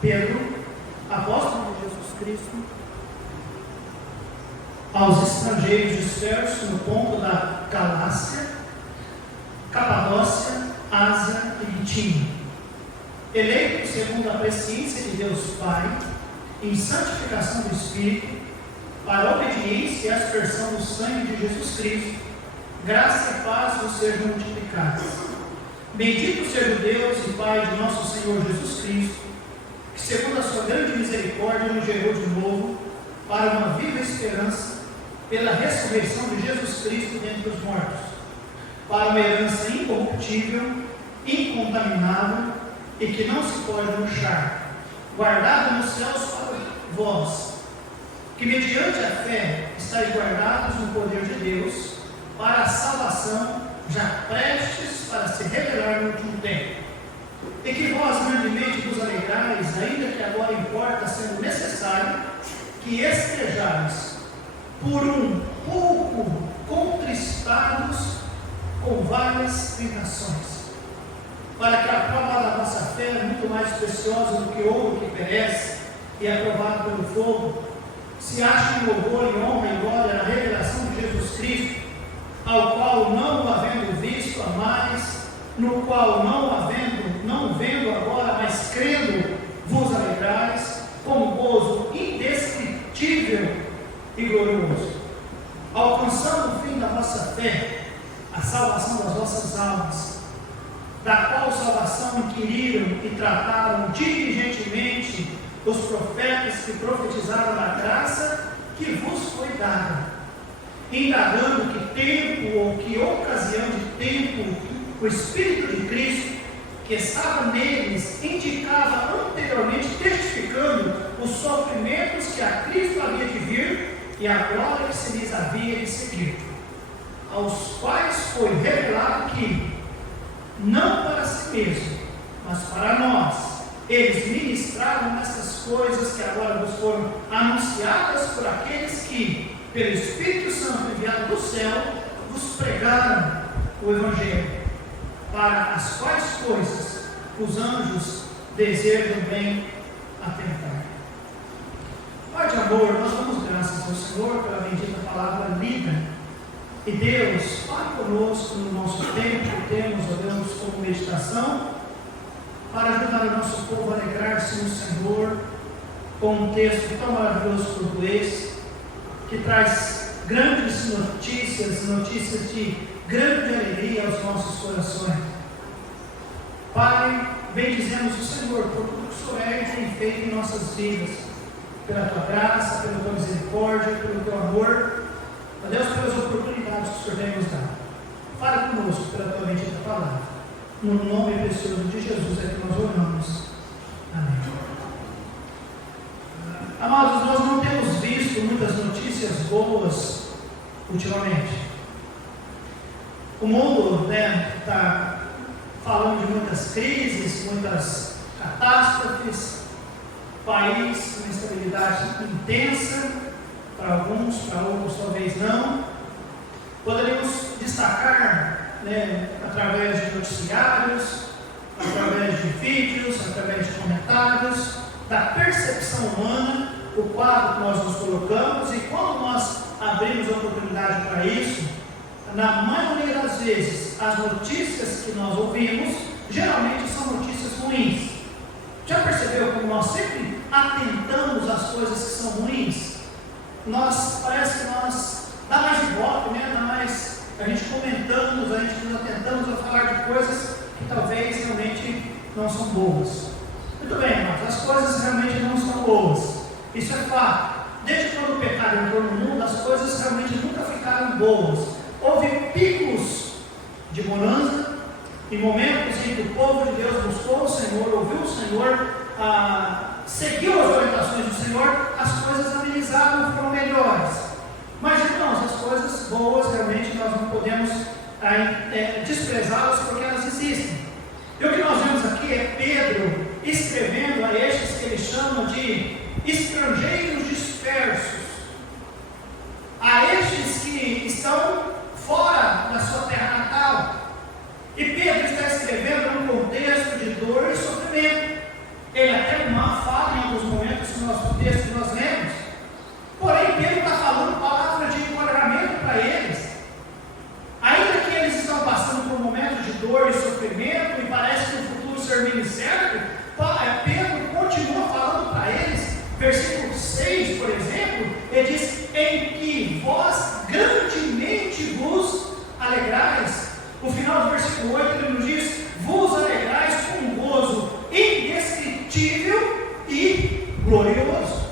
Pedro, apóstolo de Jesus Cristo, aos estrangeiros dispersos no ponto da Galácia, Capadócia, Ásia e Bitínia, eleitos segundo a presciência de Deus Pai, em santificação do Espírito, para a obediência e a aspersão do sangue de Jesus Cristo, graça e paz vos sejam multiplicadas. Bendito seja o Deus e Pai de nosso Senhor Jesus Cristo, que segundo a sua grande misericórdia nos gerou de novo para uma viva esperança pela ressurreição de Jesus Cristo dentre os mortos, para uma herança incorruptível, incontaminável e que não se pode murchar, guardada nos céus para vós, que mediante a fé estáis guardados no poder de Deus para a salvação, já prestes para se revelar no último tempo. E que vós grandemente vos alegrais, ainda que agora importa, sendo necessário, que estejais por um pouco contristados com várias tentações, para que a prova da vossa fé, muito mais preciosa do que ouro que perece e é provado pelo fogo, se ache em louvor e honra e glória na revelação de Jesus Cristo, ao qual não o havendo visto a mais, no qual não vendo agora, mas crendo, vos alegrais, com gozo indescritível e glorioso, alcançando o fim da vossa fé, a salvação das vossas almas, da qual salvação inquiriram e trataram diligentemente os profetas que profetizaram da graça que vos foi dada, indagando que tempo ou que ocasião de tempo o Espírito de Cristo, que estava neles, indicava anteriormente, testificando os sofrimentos que a Cristo havia de vir e a glória que se lhes havia de seguir, aos quais foi revelado que, não para si mesmo, mas para nós, eles ministraram essas coisas que agora vos foram anunciadas por aqueles que, pelo Espírito Santo enviado do céu, vos pregaram o Evangelho, para as quais coisas os anjos desejam bem atentar. Pai de amor, nós damos graças ao Senhor pela bendita palavra lida. E Deus, fale conosco no nosso tempo que temos, ó Deus, como meditação, para ajudar o nosso povo a alegrar-se no Senhor, com um texto tão maravilhoso quanto esse, que traz grandes notícias de grande alegria aos nossos corações. Pai, bendizemos o Senhor por tudo que o Senhor é e tem feito em nossas vidas, pela tua graça, pela tua misericórdia, pelo teu amor, ó Deus, pelas oportunidades que o Senhor tem nos dado. Fale conosco pela tua bendita palavra. No nome precioso de Jesus é que nós oramos. Amém. Amados, nós não temos visto muitas notícias boas ultimamente. O mundo está falando de muitas crises, muitas catástrofes, país com instabilidade intensa, para alguns, para outros talvez não. Poderíamos destacar, através de noticiários, através de vídeos, através de comentários, da percepção humana, o quadro que nós nos colocamos, e quando nós abrimos a oportunidade para isso, na maioria das vezes, as notícias que nós ouvimos, geralmente são notícias ruins. Já percebeu como nós sempre atentamos às coisas que são ruins? Parece que nós dá mais ibope, dá mais, a gente comentamos, a gente nos atentamos a falar de coisas que talvez realmente não são boas. Muito bem, irmãos, as coisas realmente não são boas, isso é fato. Desde quando o pecado entrou no mundo, as coisas realmente nunca ficaram boas. Houve picos de bonança, em momentos em que o povo de Deus buscou o Senhor, ouviu o Senhor, seguiu as orientações do Senhor, as coisas amenizaram, foram melhores. Mas, irmãos, as coisas boas realmente nós não podemos desprezá-las, porque elas existem. E o que nós vemos aqui é Pedro escrevendo a estes que ele chama de estrangeiros dispersos, a estes que estão fora da sua terra natal. E Pedro está escrevendo num contexto de dor e sofrimento. Ele até uma fala em alguns momentos no nosso texto que nós lemos. Porém, Pedro está falando palavras de encorajamento para eles. Ainda que eles estão passando por momentos de dor e sofrimento, e parece que o futuro ser incerto, Pedro continua falando para eles. Versículo 6, por exemplo, ele diz: em que vós grandemente vos alegrais. No final do versículo 8 ele nos diz: vos alegrais com gozo indescritível e glorioso.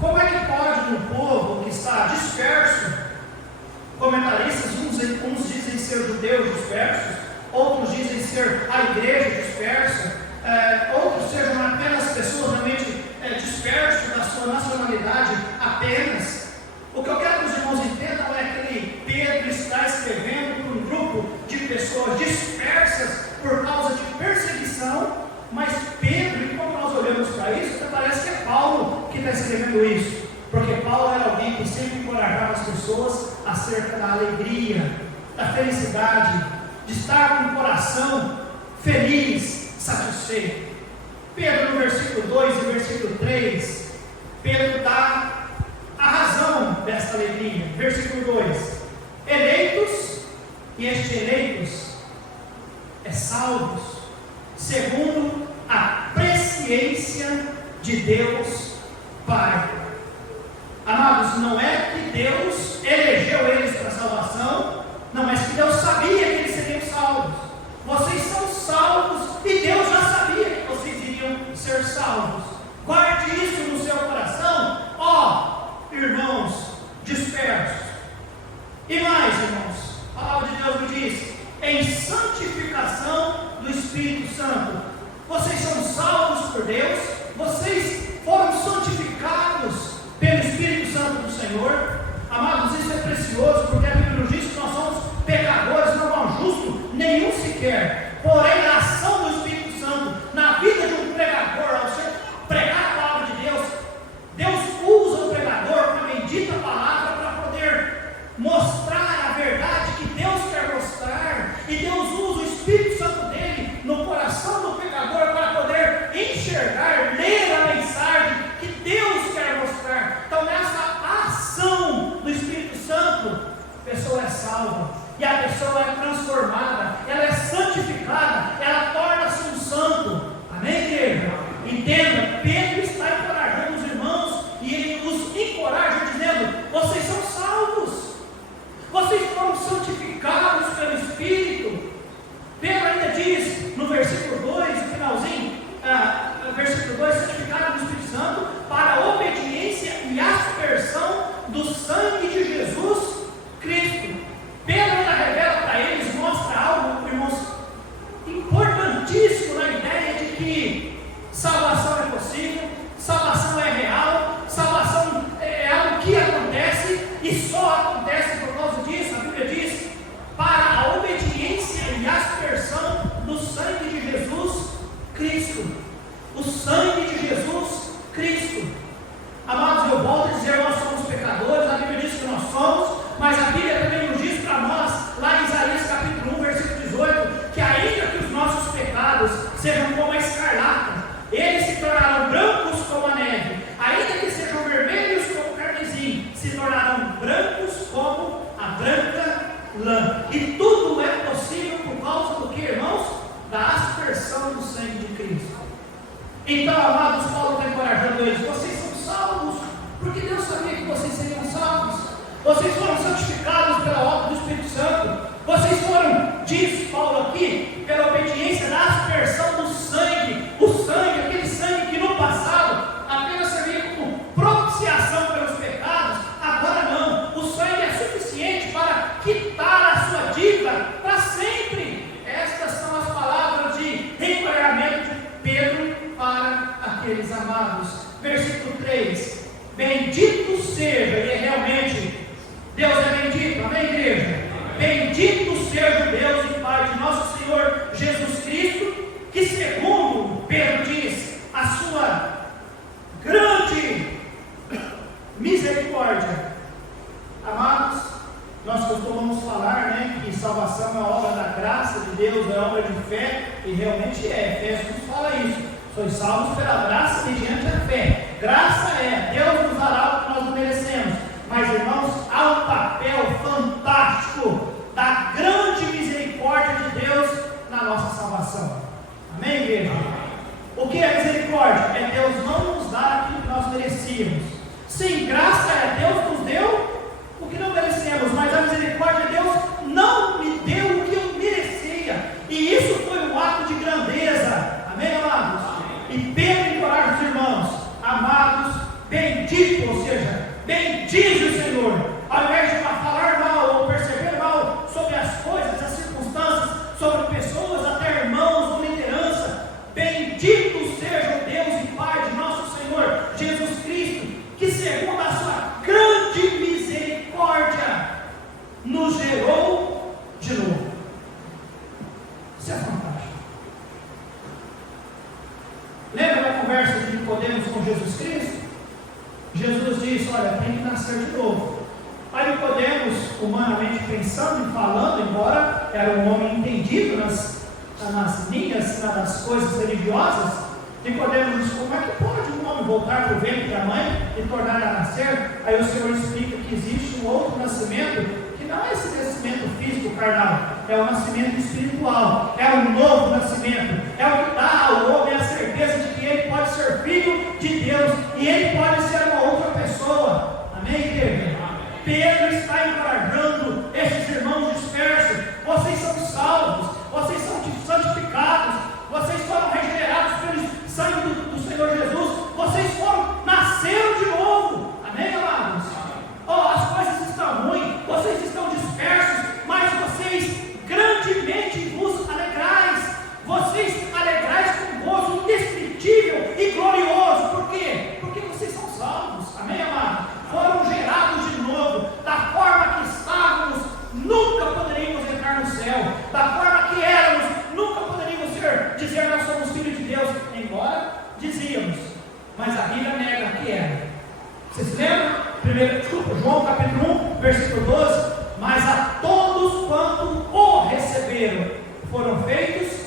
Como é que pode um povo que está disperso, comentaristas, uns dizem ser judeus dispersos, outros dizem ser a igreja dispersa, outros sejam apenas pessoas realmente dispersas da sua nacionalidade apenas. O que eu quero que os irmãos entendam é que Pedro está escrevendo para um grupo de pessoas dispersas por causa de perseguição, mas Pedro, e quando nós olhamos para isso, parece que é Paulo que está escrevendo isso, porque Paulo era alguém que sempre encorajava as pessoas acerca da alegria, da felicidade, de estar com o coração feliz, satisfeito. Pedro, no versículo 2 e versículo 3, Pedro dá a razão desta alegria. Versículo 2: eleitos, e estes eleitos é salvos, segundo a presciência de Deus Pai. Amados, não é que Deus elegeu eles para a salvação, não, mas que Deus sabia que eles seriam salvos. Vocês são salvos e Deus já sabia que vocês iriam ser salvos. Guarde isso no seu coração, ó irmãos dispersos. E mais, irmãos, a palavra de Deus me diz: em santificação do Espírito Santo. Vocês são salvos por Deus, vocês foram santificados pelo Espírito Santo do Senhor. Amados, isso é precioso, porque a Bíblia nos diz que nós somos pecadores, não há justo nenhum sequer. Porém, a ação do Espírito Santo na vida de um pregador, ao ser pregar a palavra de Deus, Deus usa o pregador com a bendita palavra para poder mostrar a verdade que Deus quer mostrar, e Deus usa o Espírito Santo dele no coração do pecador para poder enxergar, ler a mensagem que Deus quer mostrar. Então, nessa ação do Espírito Santo, a pessoa é salva, e a pessoa é transformada, ela é santificada, ela torna-se um santo. Amém, igreja? Entenda, Pedro está encorajando os irmãos, e ele os encoraja dizendo: vocês são salvos, vocês foram santificados pelo Espírito. Pedro ainda diz no versículo 2, no finalzinho, versículo 2: santificados no Espírito Santo para a obediência e aspersão do sangue de Jesus Cristo. Pedro ainda revela para eles, mostra algo, irmãos, importantíssimo na ideia de que salvação é possível, salvação é real, salvação é algo que acontece, e só acontece por causa disso. A Bíblia diz: para a obediência e aspersão do sangue de Jesus Cristo. O sangue de Jesus Cristo. Amados, eu volto a dizer, nós somos pecadores, a Bíblia diz que nós somos, mas a Bíblia também nos diz para nós, lá em Isaías capítulo 1, versículo 18, que ainda que os nossos pecados sejam como a escarlata, eles se tornarão brancos como a neve, ainda que sejam vermelhos como o carmesim, se tornarão brancos como a branca lã. E tudo é possível por causa do que, irmãos? Da aspersão do sangue de Cristo. Então, amados, Paulo está encorajando eles: vocês são salvos, porque Deus sabia que vocês seriam salvos. Vocês foram santificados pela obra do Espírito Santo. Vocês foram, diz Paulo aqui, pela obediência da aspersão do sangue. O sangue, aquele sangue que no passado apenas servia como propiciação pelos pecados, agora não. O sangue é suficiente para quitar a sua dívida para sempre. Estas são as palavras de encorajamento de Pedro para aqueles amados. Versículo 3: bendito seja, e realmente Deus é bendito, amém, igreja? Bendito seja o Deus e Pai de nosso Senhor Jesus Cristo, que segundo Pedro diz, a sua grande misericórdia. Amados, nós costumamos falar, que salvação é obra da graça de Deus, é obra de fé. fé, e realmente é. Efésios fala isso. Sois salvos pela graça mediante a fé. Graça é, Deus nos dará o que nós não merecemos. Mas, irmãos, há um papel fantástico da grande misericórdia de Deus na nossa salvação. Amém, igreja? O que é misericórdia? É Deus não nos dar aquilo que nós merecíamos. Sim, graça é Deus nos deu o que não merecemos, mas a misericórdia de Deus não me deu o que eu merecia. E isso foi um ato de grandeza. Amém, amados? E Pedro encoraja os irmãos, amados, bendito, ou seja, bendize o Senhor, ao invés de falar mal ou perceber mal sobre as coisas, as circunstâncias, sobre pessoas, até irmãos ou liderança. Bendito seja o Deus e Pai de nosso Senhor Jesus Cristo, que segundo a sua grande misericórdia nos gerou de novo. Isso é fantástico. Lembra da conversa de Nicodemos com Jesus Cristo? Jesus disse: olha, tem que nascer de novo. Aí Nicodemos, humanamente pensando e falando, embora era um homem entendido nas linhas das coisas religiosas, Nicodemos disse: como é que pode um homem voltar para o ventre da mãe e tornar a nascer? Aí o Senhor explica que existe um outro nascimento, que não é esse nascimento físico carnal, é o nascimento espiritual, é um novo nascimento, é o que dá ao homem a certeza de que ele pode ser filho de Deus e ele pode ser uma outra pessoa. Amém, igreja? Pedro está encorajando esses irmãos dispersos: vocês são salvos, vocês são santificados, vocês foram regenerados pelo sangue do Senhor Jesus, vocês nasceram de novo. Amém, amados? Oh, as coisas estão ruins, vocês estão dispersos, mas vocês grandemente vos alegrais. Vocês alegrais com gozo indescritível e glorioso. Por quê? Porque vocês são salvos. Amém, amados? Foram gerados de novo. Da forma que estávamos, nunca poderíamos entrar no céu. Da forma que éramos, nunca poderíamos dizer nós somos filhos de Deus, embora dizíamos, mas a Bíblia nega que era. Vocês lembram? João capítulo 1, versículo 12: mas a todos quanto o receberam, foram feitos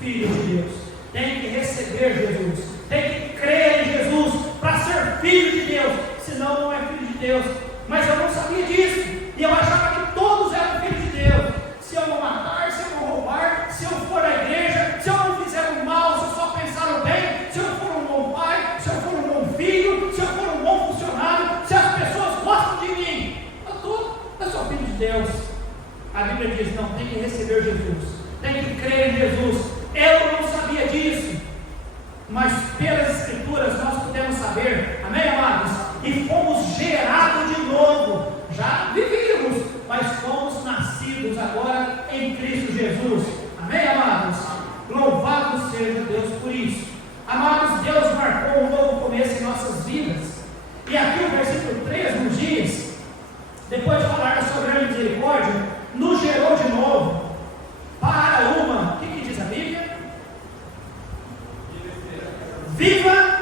filhos de Deus. Tem que receber Jesus, tem que crer em Jesus para ser filho de Deus, senão não é filho de Deus. Mas eu não sabia disso, e eu achava que todos eram filhos de Deus. Se eu não matar, se eu não roubar, se eu for à igreja, se eu não fizer o mal, se eu só pensar no bem, se eu for um bom pai, se eu for um bom filho, se eu for um bom funcionário, se as pessoas gostam de mim, eu sou filho de Deus. A Bíblia diz: não, tem que receber Jesus, tem que crer em Jesus. Eu não sabia disso, mas pelas Escrituras nós podemos saber, amém, amados? E fomos gerados de novo. Já vivíamos, mas fomos nascidos agora em Cristo Jesus. Amém, amados? Louvado seja Deus por isso. Amados, Deus marcou um novo começo em nossas vidas. E aqui o versículo 3 nos diz, depois de falar da sua grande misericórdia, nos gerou de novo para uma, o que diz a Bíblia? Viva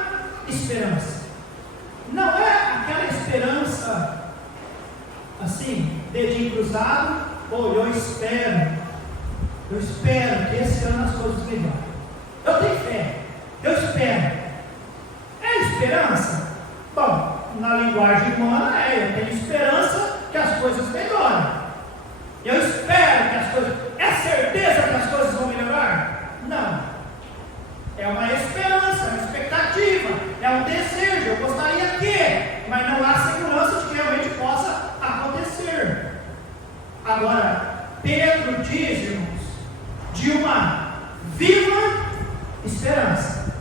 esperança. Não é aquela esperança assim, dedinho cruzado, ou eu espero que esse ano as coisas melhorem. Eu tenho fé, eu espero. É esperança? Bom, na linguagem humana eu tenho esperança que as coisas melhorem. Eu espero que as coisas... É certeza que as coisas vão melhorar? Não. É uma esperança, uma expectativa, é um desejo, eu gostaria que, mas não há segurança de que realmente possa acontecer. Agora, Pedro diz, irmãos, de uma viva esperança.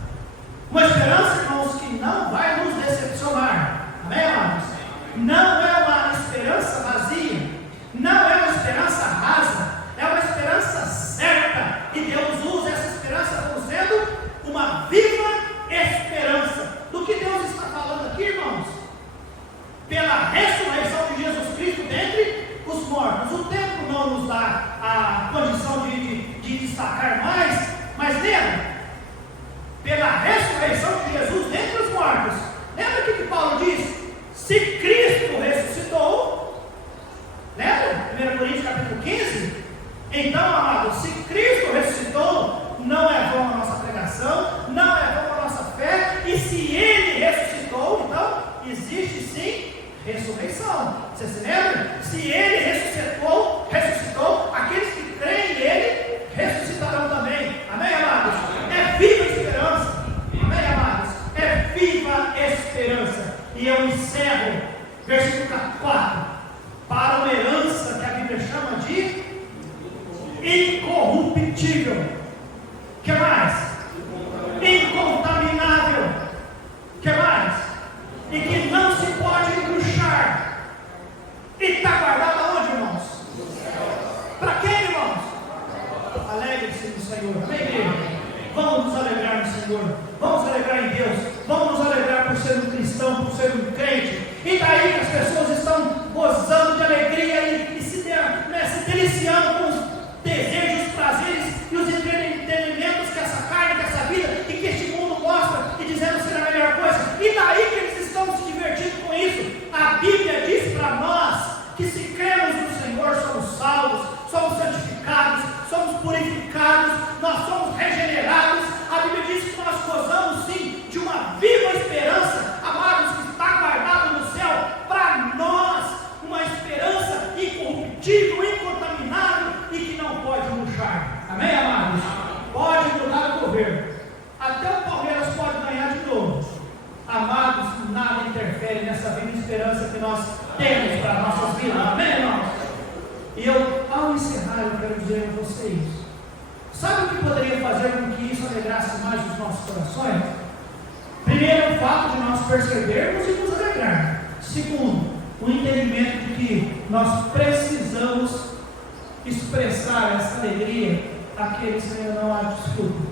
Uma esperança, irmãos, que não vai nos decepcionar. Amém, amados? Não é uma esperança vazia, não é uma esperança rasa, é uma esperança certa. E Deus usa essa esperança como sendo uma viva esperança. Do que Deus está falando aqui, irmãos? Pela ressurreição de Jesus Cristo dentre os mortos. O tempo não nos dá a condição de destacar mais, mas lembra? Pela ressurreição de Jesus dentre os mortos. Lembra o que Paulo diz? Se Cristo ressuscitou, lembra? 1 Coríntios capítulo 15? Então, amados, se Cristo ressuscitou, Senhor, vamos alegrar em Deus, vamos nos alegrar por ser um cristão, por ser um crente. E daí que as pessoas estão gozando de alegria e se deliciando com os desejos, os prazeres e os entretenimentos que essa carne, que essa vida e que este mundo mostra, e dizendo ser a melhor coisa. E daí que eles estão se divertindo com isso. A Bíblia diz para nós que se cremos no Senhor, somos salvos, somos santificados, somos purificados, nós somos regenerados. A Bíblia diz que nós gozamos sim de uma viva esperança, amados, que está guardada no céu para nós, uma esperança incorruptível, incontaminável e que não pode murchar. Amém, amados? Pode mudar o governo, até o Palmeiras pode ganhar de novo. Amados, nada interfere nessa viva esperança que nós temos para as nossas vidas. Amém, irmãos? E eu, ao encerrar, eu quero dizer a vocês, sabe o que poderia fazer com que isso alegrasse mais os nossos corações? Primeiro, o fato de nós percebermos e nos alegrarmos. Segundo, o entendimento de que nós precisamos expressar essa alegria àqueles que ainda não a desfrutam,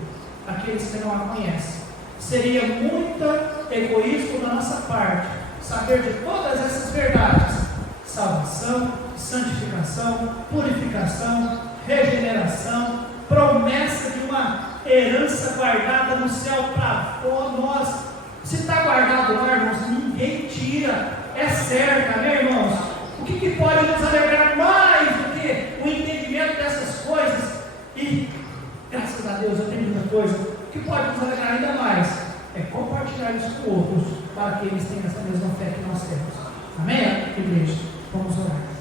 àqueles que não a conhecem. Seria muito egoísmo da nossa parte saber de todas essas verdades: salvação, santificação, purificação, regeneração, promessa de uma herança guardada no céu para nós. Se está guardado lá, irmãos, ninguém tira, é certo, amém, irmãos? O que pode nos alegrar mais do que o entendimento dessas coisas? E graças a Deus eu tenho muita coisa. O que pode nos alegrar ainda mais é compartilhar isso com outros, para que eles tenham essa mesma fé que nós temos. Amém, igreja? Vamos orar.